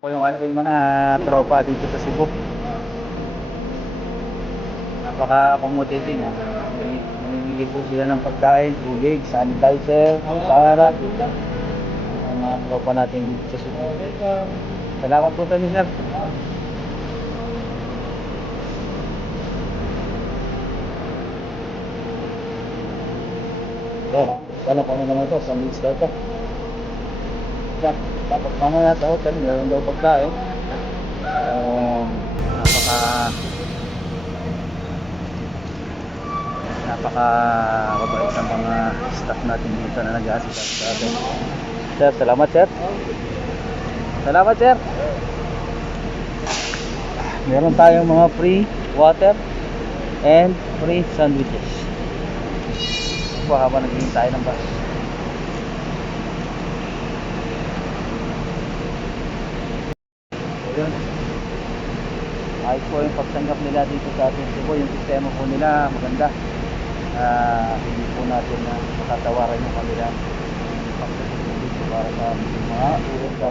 Po yung ating mga tropa dito sa Cebu. Napaka-accommodating. Namimili po sila ng pagkain, tubig, sanitizer, para ang mga tropa natin dito sa Cebu. Salamat po tayo, sir. Sana po naman ito, sa mix daw ito. Dapat mga nasa hotel, meron daw pagkain. Napaka mabait ang mga staff natin dito na nag-assist sa atin. Sir, salamat sir. Salamat sir. Meron tayong mga free water and free sandwiches. Po habang naghihintay ng bus. Ayun. Ayos po yung pagtanggap nila dito sa ating Cebu. Yung sistema po nila maganda. Hindi po natin na makatawaran yung kanilang pagsasabi dito para sa mga urong sa